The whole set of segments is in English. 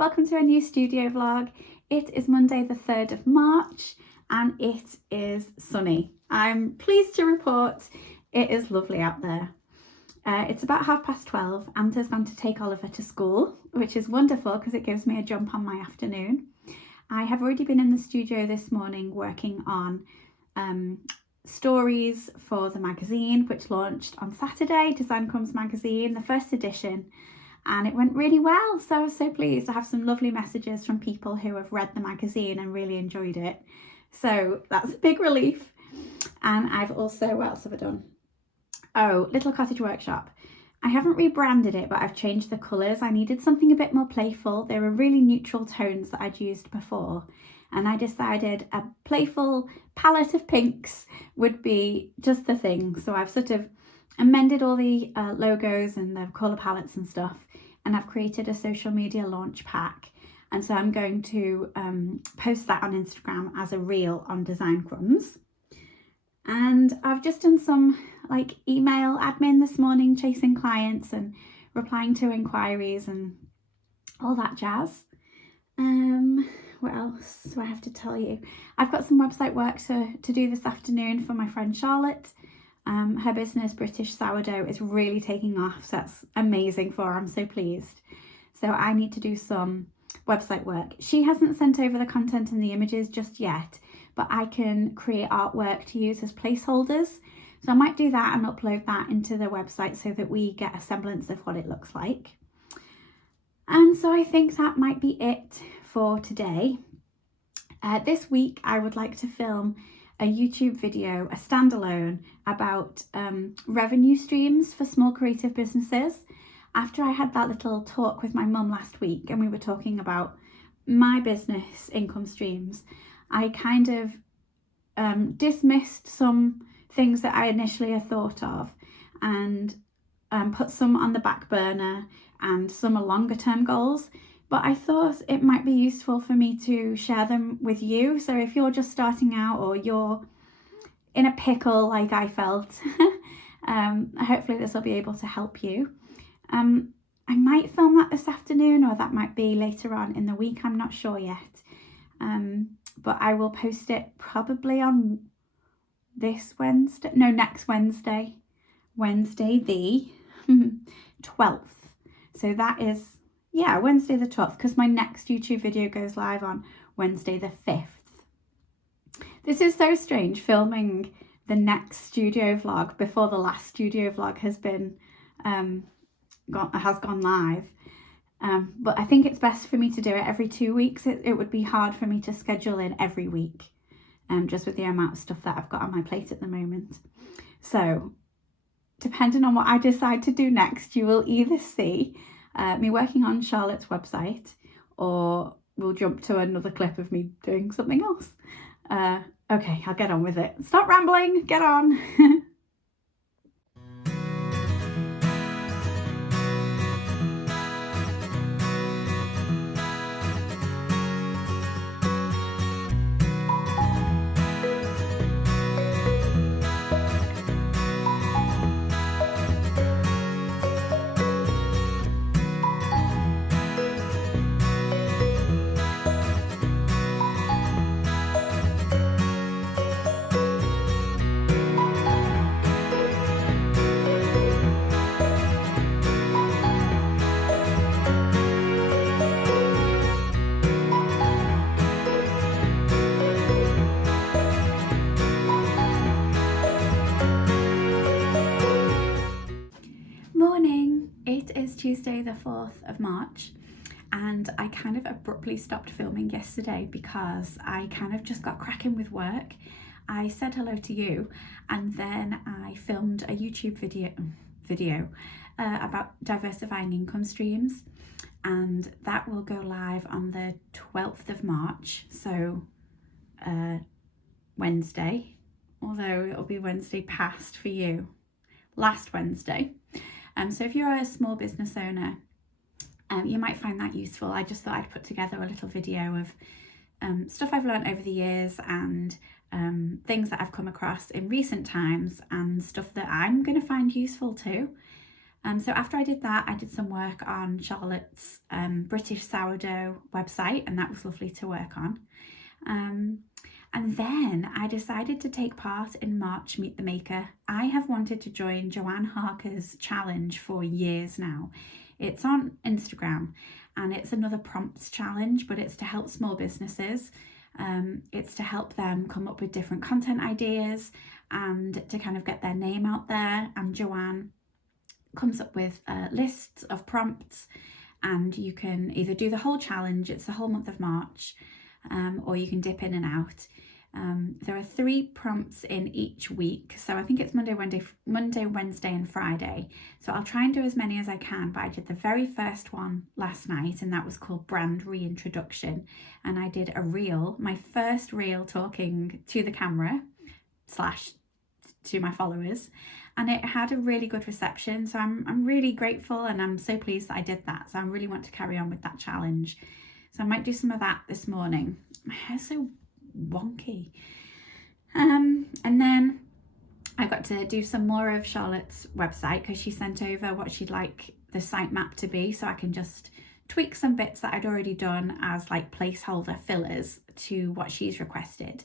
welcome to a new studio vlog. It is Monday the 3rd of March and it is sunny. I'm pleased to report it is lovely out there. It's about 12:30. Anta's gone to take Oliver to school, which is wonderful because it gives me a jump on my afternoon. I have already been in the studio this morning working on stories for the magazine, which launched on Saturday, Crumbs magazine, the first edition, and it went really well. So I was so pleased. I have some lovely messages from people who have read the magazine and really enjoyed it. So that's a big relief. And I've also, what else have I done? Oh, Little Cottage Workshop. I haven't rebranded it, but I've changed the colours. I needed something a bit more playful. They were really neutral tones that I'd used before. And I decided a playful palette of pinks would be just the thing. So I've sort of amended all the logos and the colour palettes and stuff. And I've created a social media launch pack. And so I'm going to post that on Instagram as a reel on Design Crumbs. And I've just done some like email admin this morning, chasing clients and replying to inquiries and all that jazz. What else do I have to tell you? I've got some website work to do this afternoon for my friend Charlotte. Her business, British Sourdough, is really taking off, so that's amazing for her. I'm so pleased. So I need to do some website work. She hasn't sent over the content and the images just yet, but I can create artwork to use as placeholders. So I might do that and upload that into the website so that we get a semblance of what it looks like. And so I think that might be it for today. This week I would like to film a YouTube video, a standalone, about revenue streams for small creative businesses. After I had that little talk with my mum last week and we were talking about my business income streams, I kind of dismissed some things that I initially had thought of and put some on the back burner and some are longer term goals. But I thought it might be useful for me to share them with you. So if you're just starting out or you're in a pickle like I felt, hopefully this will be able to help you. I might film that this afternoon or that might be later on in the week. I'm not sure yet. But I will post it probably on next Wednesday, the 12th. So that is, Wednesday the 12th, because my next YouTube video goes live on Wednesday the 5th. This is so strange, filming the next studio vlog before the last studio vlog has been gone live. But I think it's best for me to do it every 2 weeks. It would be hard for me to schedule in every week, just with the amount of stuff that I've got on my plate at the moment. So depending on what I decide to do next, you will either see me working on Charlotte's website or we'll jump to another clip of me doing something else. Okay, I'll get on with it. Stop rambling, get on. Morning, it is Tuesday the 4th of March and I kind of abruptly stopped filming yesterday because I kind of just got cracking with work. I said hello to you and then I filmed a YouTube video about diversifying income streams, and that will go live on the 12th of March, so Wednesday, although it'll be Wednesday past for you, last Wednesday. So if you're a small business owner, you might find that useful. I just thought I'd put together a little video of stuff I've learned over the years and things that I've come across in recent times and stuff that I'm going to find useful too. So after I did that, I did some work on Charlotte's British sourdough website, and that was lovely to work on. And then I decided to take part in March Meet the Maker. I have wanted to join Joanne Harker's challenge for years now. It's on Instagram and it's another prompts challenge, but it's to help small businesses. It's to help them come up with different content ideas and to kind of get their name out there. And Joanne comes up with lists of prompts, and you can either do the whole challenge, it's the whole month of March, or you can dip in and out. There are 3 prompts in each week, so I think it's Monday, Wednesday and Friday. So I'll try and do as many as I can, but I did the very first one last night, and that was called Brand Reintroduction. And I did a reel, my first reel, talking to the camera / to my followers, and it had a really good reception. So I'm really grateful, and I'm so pleased that I did that. So I really want to carry on with that challenge. So I might do some of that this morning. My hair's so wonky. And then I got to do some more of Charlotte's website because she sent over what she'd like the sitemap to be, so I can just tweak some bits that I'd already done as like placeholder fillers to what she's requested.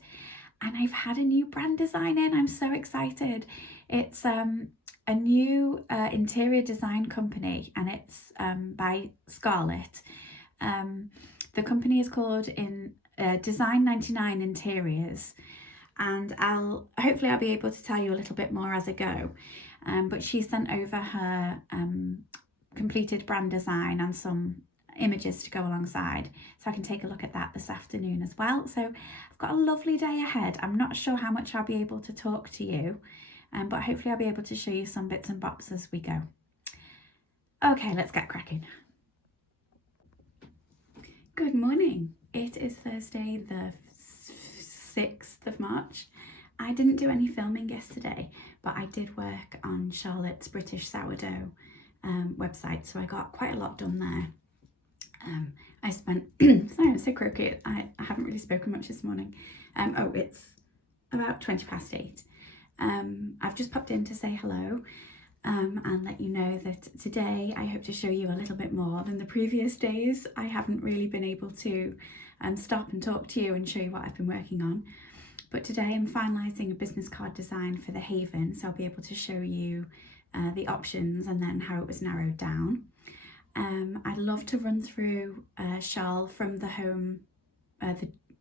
And I've had a new brand design in. I'm so excited. It's a new interior design company, and it's by Scarlett. The company is called Design 99 Interiors, and hopefully I'll be able to tell you a little bit more as I go. But she sent over her completed brand design and some images to go alongside, so I can take a look at that this afternoon as well. So I've got a lovely day ahead. I'm not sure how much I'll be able to talk to you, but hopefully I'll be able to show you some bits and bobs as we go. Okay, let's get cracking. Good morning. It is Thursday the 6th of March. I didn't do any filming yesterday, but I did work on Charlotte's British sourdough website, so I got quite a lot done there. I spent, sorry, I'm so croaky, I haven't really spoken much this morning. It's about 8:20. I've just popped in to say hello and let you know that today I hope to show you a little bit more than the previous days. I haven't really been able to stop and talk to you and show you what I've been working on. But today I'm finalising a business card design for the Haven, so I'll be able to show you the options and then how it was narrowed down. I'd love to run through Charl from the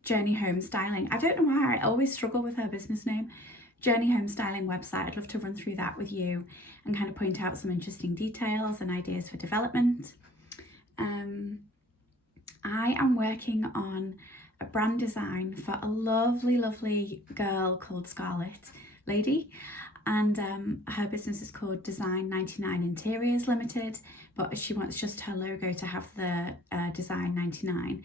Journey Home Styling. I don't know why, I always struggle with her business name. Journey Home Styling website. I'd love to run through that with you and kind of point out some interesting details and ideas for development. I am working on a brand design for a lovely girl called Scarlett Lady, and her business is called Design 99 Interiors Limited, but she wants just her logo to have the Design 99.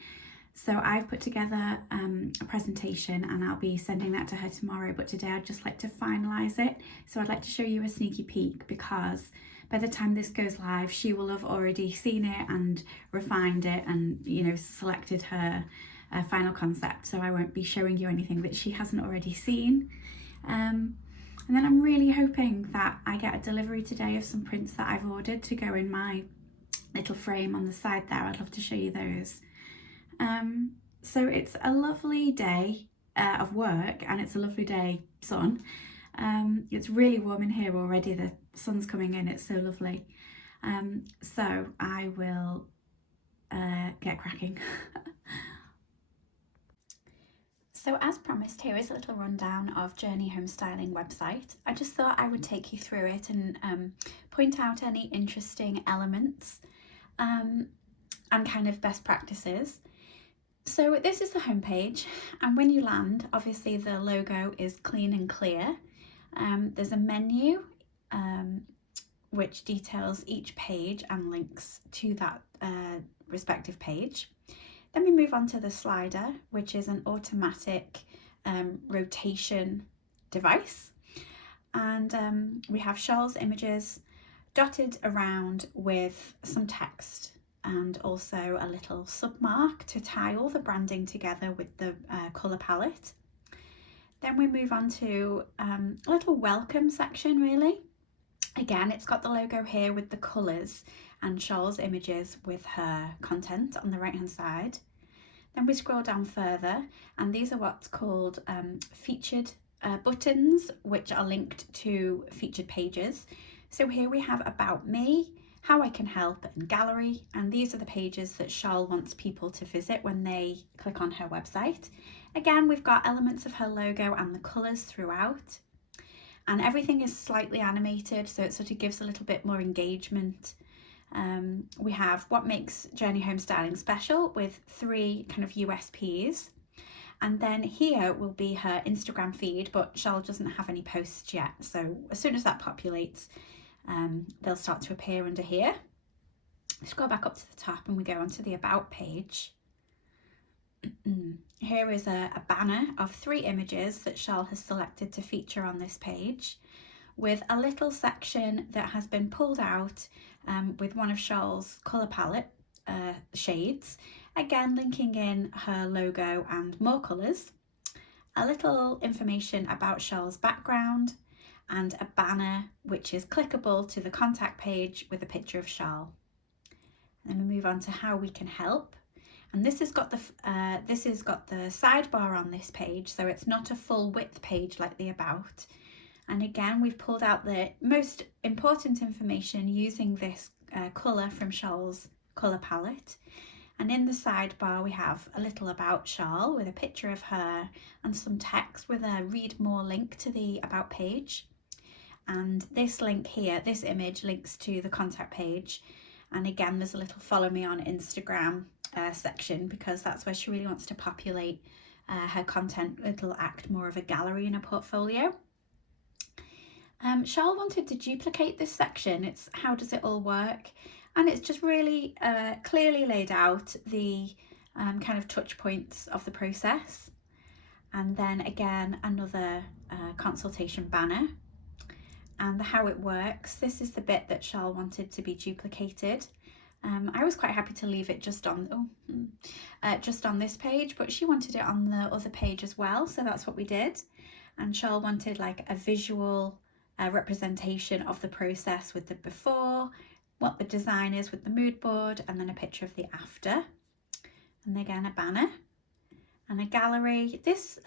So I've put together a presentation and I'll be sending that to her tomorrow, but today I'd just like to finalise it. So I'd like to show you a sneaky peek, because by the time this goes live, she will have already seen it and refined it and, you know, selected her final concept. So I won't be showing you anything that she hasn't already seen. And then I'm really hoping that I get a delivery today of some prints that I've ordered to go in my little frame on the side there. I'd love to show you those. So it's a lovely day of work, and it's a lovely day sun. It's really warm in here already. The sun's coming in. It's so lovely. So I will get cracking. So as promised, here is a little rundown of Journey Home Styling website. I just thought I would take you through it and point out any interesting elements and kind of best practices. So this is the homepage, and when you land, obviously the logo is clean and clear. There's a menu which details each page and links to that respective page. Then we move on to the slider, which is an automatic rotation device. And we have Charl's images dotted around with some text and also a little submark to tie all the branding together with the colour palette. Then we move on to a little welcome section really. Again, it's got the logo here with the colours and Charlotte's images with her content on the right hand side. Then we scroll down further, and these are what's called featured buttons, which are linked to featured pages. So here we have About Me, How I Can Help, and Gallery, and these are the pages that Charlotte wants people to visit when they click on her website. Again, we've got elements of her logo and the colours throughout, and everything is slightly animated, so it sort of gives a little bit more engagement. We have what makes Journey Home Styling special with 3 kind of USPs. And then here will be her Instagram feed, but Charlotte doesn't have any posts yet. So as soon as that populates, they'll start to appear under here. Let's go back up to the top and we go onto the About page. Here is a banner of 3 images that Charlotte has selected to feature on this page, with a little section that has been pulled out with one of Charlotte's colour palette shades, again linking in her logo and more colours, a little information about Charlotte's background, and a banner which is clickable to the contact page with a picture of Charlotte. And then we move on to How We Can Help. And this has got the sidebar on this page, so it's not a full width page like the About. And again, we've pulled out the most important information using this colour from Charlotte's colour palette. And in the sidebar, we have a little About Charlotte with a picture of her and some text with a read more link to the About page. And this link here, this image links to the contact page. And again, there's a little follow me on Instagram section, because that's where she really wants to populate her content. It'll act more of a gallery in a portfolio. Charlotte wanted to duplicate this section. It's how does it all work, and it's just really clearly laid out the kind of touch points of the process. And then again, another consultation banner and the how it works. This is the bit that Charlotte wanted to be duplicated. I was quite happy to leave it just on this page, but she wanted it on the other page as well, so that's what we did. And Charlotte wanted like a visual representation of the process with the before, what the design is with the mood board, and then a picture of the after. And again, a banner and a gallery. This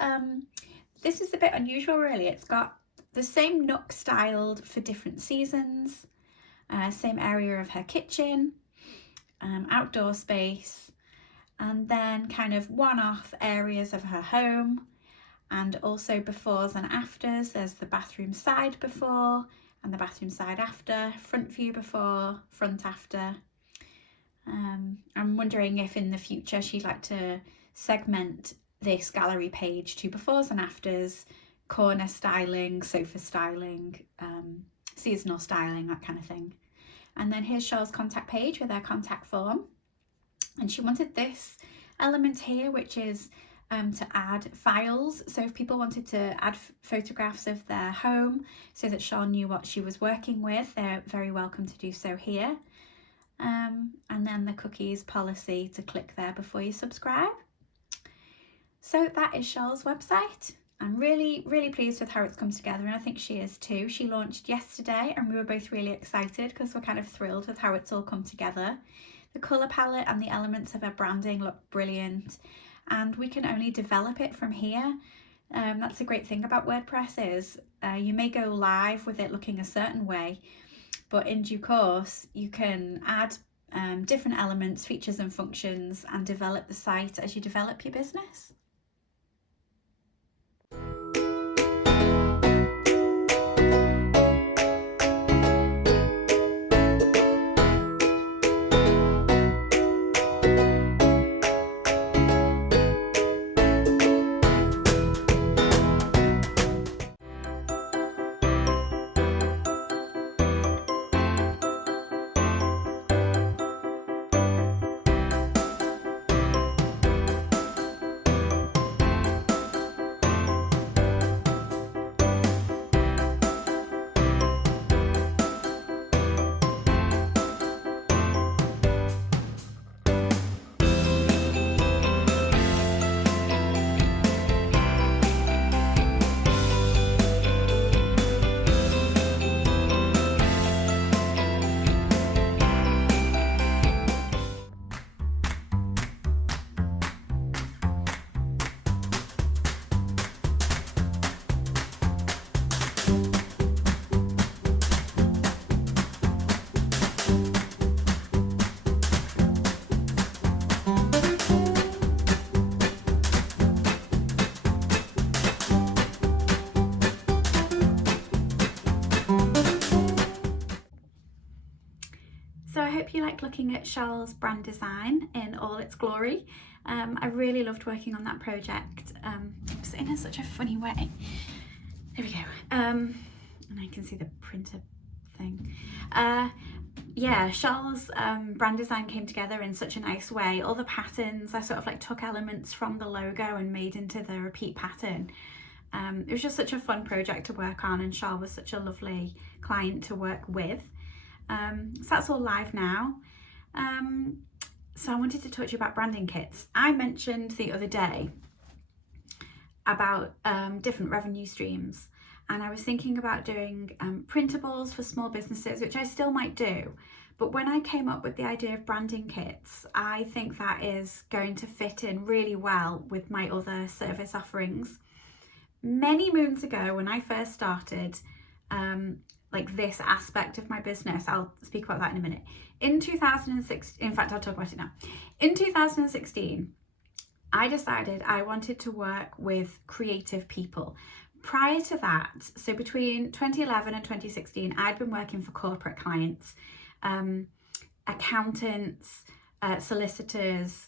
is a bit unusual really. It's got the same nook styled for different seasons, same area of her kitchen, outdoor space, and then kind of one-off areas of her home, and also befores and afters. There's the bathroom side before and the bathroom side after, front view before, front after. I'm wondering if in the future she'd like to segment this gallery page to befores and afters, corner styling, sofa styling, seasonal styling, that kind of thing. And then here's Charlotte's contact page with her contact form. And she wanted this element here, which is to add files. So if people wanted to add photographs of their home so that Charlotte knew what she was working with, they're very welcome to do so here. And then the cookies policy to click there before you subscribe. So that is Charlotte's website. I'm really, really pleased with how it's come together, and I think she is too. She launched yesterday and we were both really excited because we're kind of thrilled with how it's all come together. The colour palette and the elements of her branding look brilliant, and we can only develop it from here. That's the great thing about WordPress is you may go live with it looking a certain way, but in due course you can add different elements, features and functions, and develop the site as you develop your business. hope you like looking at Charles' brand design in all its glory. I really loved working on that project. It was in such a funny way. There we go. And I can see the printer thing. Yeah, Charles' brand design came together in such a nice way. All the patterns, I sort of like took elements from the logo and made into the repeat pattern. It was just such a fun project to work on, and Charles was such a lovely client to work with. So that's all live now. So I wanted to talk to you about branding kits. I mentioned the other day about different revenue streams, and I was thinking about doing printables for small businesses, which I still might do. But when I came up with the idea of branding kits, I think that is going to fit in really well with my other service offerings. Many moons ago, when I first started like this aspect of my business, I'll speak about that in a minute. In 2006, in fact, I'll talk about it now. In 2016, I decided I wanted to work with creative people. Prior to that, so between 2011 and 2016, I'd been working for corporate clients, accountants, solicitors,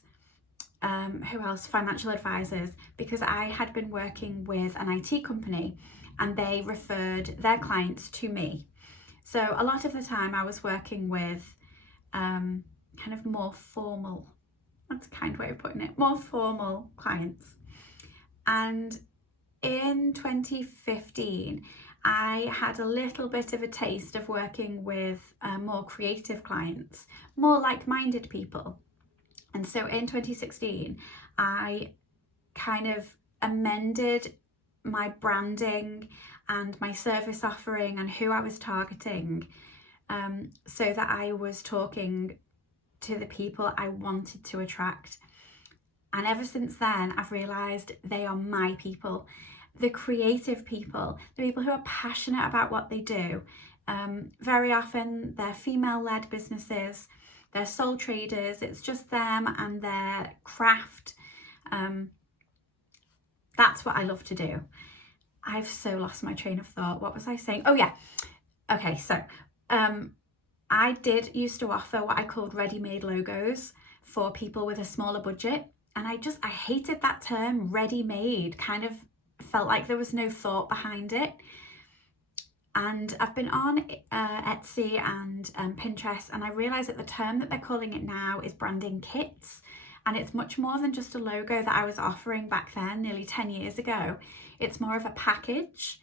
who else? Financial advisors, because I had been working with an IT company and they referred their clients to me. So a lot of the time I was working with kind of more formal, that's a kind way of putting it, more formal clients. And in 2015, I had a little bit of a taste of working with more creative clients, more like-minded people. And so in 2016, I kind of amended my branding and my service offering and who I was targeting, so that I was talking to the people I wanted to attract. And ever since then, I've realised they are my people, the creative people, the people who are passionate about what they do. Very often they're female-led businesses, they're sole traders, it's just them and their craft. That's what I love to do. I've so lost my train of thought. What was I saying? Oh yeah. Okay, so I did used to offer what I called ready-made logos for people with a smaller budget. And I hated that term, ready-made. Kind of felt like there was no thought behind it. And I've been on Etsy and Pinterest, and I realise that the term that they're calling it now is branding kits. And it's much more than just a logo that I was offering back then, nearly 10 years ago. It's more of a package,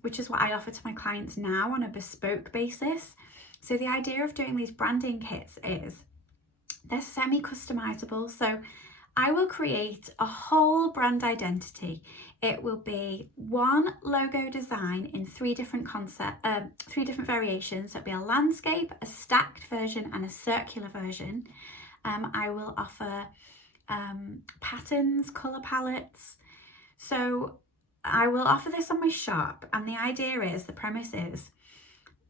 which is what I offer to my clients now on a bespoke basis. So the idea of doing these branding kits is they're semi-customizable. So I will create a whole brand identity. It will be one logo design in three different variations. So it'll be a landscape, a stacked version, and a circular version. I will offer patterns, colour palettes. So I will offer this on my shop, and the idea is, the premise is,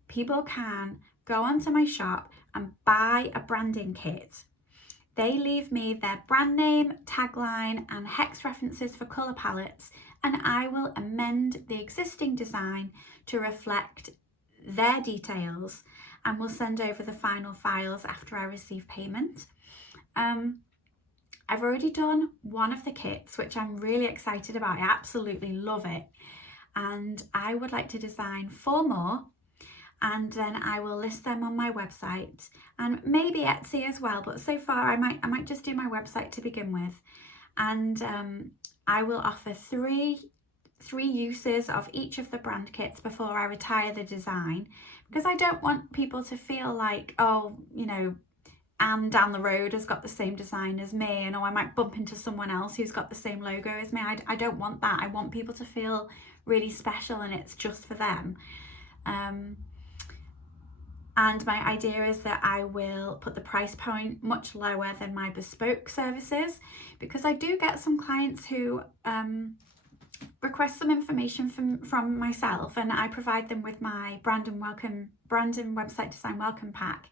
people can go onto my shop and buy a branding kit. They leave me their brand name, tagline, and hex references for colour palettes, and I will amend the existing design to reflect their details, and will send over the final files after I receive payment. I've already done one of the kits, which I'm really excited about. I absolutely love it. And I would like to design 4 more, and then I will list them on my website and maybe Etsy as well. But so far I might just do my website to begin with. And I will offer three uses of each of the brand kits before I retire the design, because I don't want people to feel like, oh, you know, Anne down the road has got the same design as me, and oh, I might bump into someone else who's got the same logo as me. I don't want that. I want people to feel really special and it's just for them. And my idea is that I will put the price point much lower than my bespoke services, because I do get some clients who request some information from myself, and I provide them with my brand and website design welcome pack,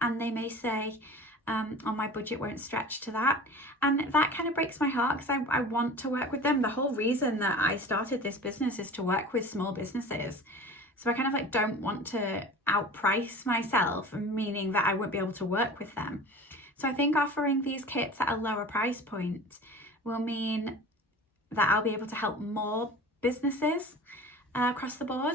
and they may say, oh, my budget won't stretch to that. And that kind of breaks my heart, because I want to work with them. The whole reason that I started this business is to work with small businesses. So I kind of like don't want to outprice myself, meaning that I won't be able to work with them. So I think offering these kits at a lower price point will mean that I'll be able to help more businesses across the board.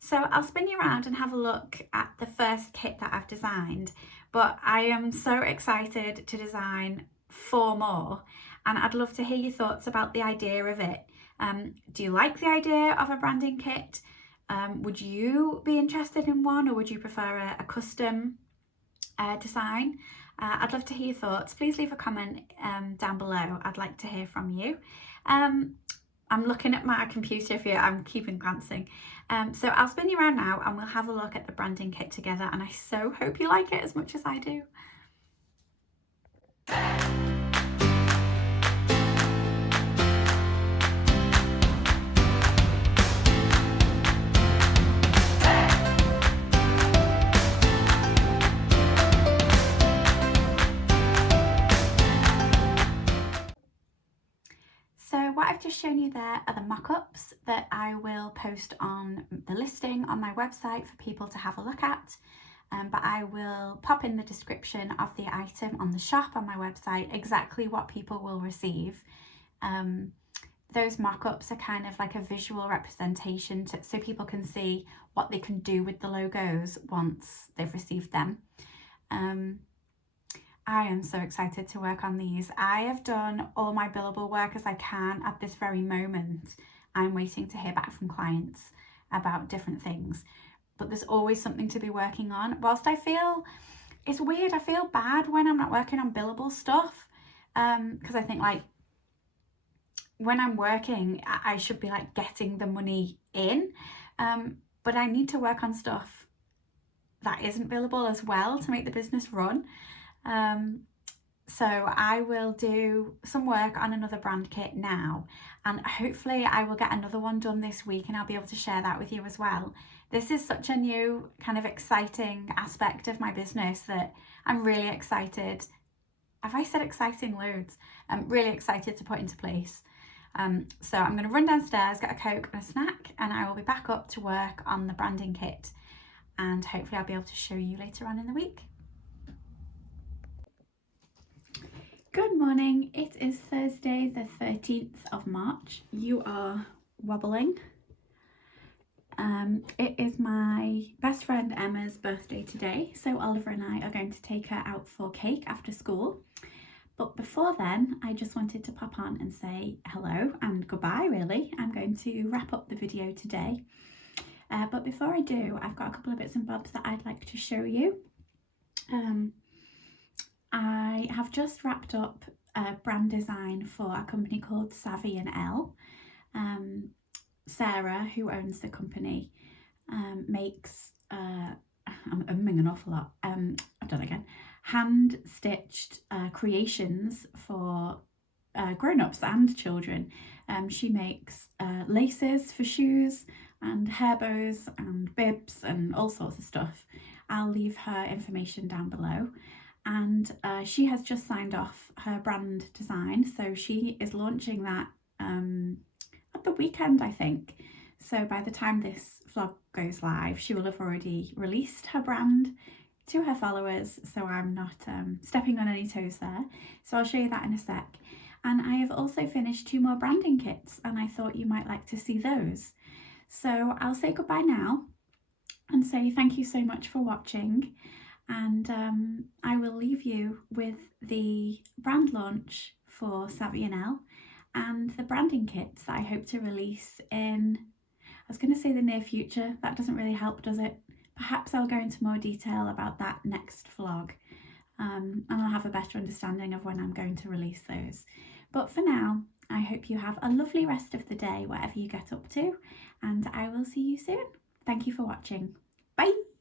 So I'll spin you around and have a look at the first kit that I've designed, but I am so excited to design 4 more, and I'd love to hear your thoughts about the idea of it. Do you like the idea of a branding kit? Would you be interested in one, or would you prefer a custom design? I'd love to hear your thoughts. Please leave a comment down below. I'd like to hear from you. I'm looking at my computer here, I'm keeping glancing. So I'll spin you around now and we'll have a look at the branding kit together, and I so hope you like it as much as I do. So what I've just shown you there are the mock-ups that I will post on the listing on my website for people to have a look at. But I will pop in the description of the item on the shop on my website exactly what people will receive. Those mock-ups are kind of like a visual representation so people can see what they can do with the logos once they've received them. I am so excited to work on these. I have done all my billable work as I can at this very moment. I'm waiting to hear back from clients about different things, but there's always something to be working on. Whilst I feel, it's weird, I feel bad when I'm not working on billable stuff, because I think like when I'm working, I should be like getting the money in, but I need to work on stuff that isn't billable as well to make the business run. So I will do some work on another brand kit now, and hopefully I will get another one done this week and I'll be able to share that with you as well. This is such a new kind of exciting aspect of my business that I'm really excited. Have I said exciting loads? I'm really excited to put into place. So I'm going to run downstairs, get a Coke and a snack, and I will be back up to work on the branding kit, and hopefully I'll be able to show you later on in the week. Good morning, it is Thursday the 13th of March. You are wobbling. It is my best friend Emma's birthday today, so Oliver and I are going to take her out for cake after school. But before then, I just wanted to pop on and say hello and goodbye really. I'm going to wrap up the video today. But before I do, I've got a couple of bits and bobs that I'd like to show you. I have just wrapped up a brand design for a company called Savy and Elle. Sarah, who owns the company, makes, I'm umming an awful lot, I've done it again, hand-stitched creations for grown-ups and children. She makes laces for shoes and hair bows and bibs and all sorts of stuff. I'll leave her information down below. And she has just signed off her brand design, so she is launching that at the weekend, I think. So by the time this vlog goes live, she will have already released her brand to her followers, so I'm not stepping on any toes there. So I'll show you that in a sec. And I have also finished 2 more branding kits, and I thought you might like to see those. So I'll say goodbye now and say thank you so much for watching. And I will leave you with the brand launch for Savy and Elle and the branding kits that I hope to release in, I was going to say the near future. That doesn't really help, does it? Perhaps I'll go into more detail about that next vlog, and I'll have a better understanding of when I'm going to release those. But for now, I hope you have a lovely rest of the day, whatever you get up to, and I will see you soon. Thank you for watching. Bye!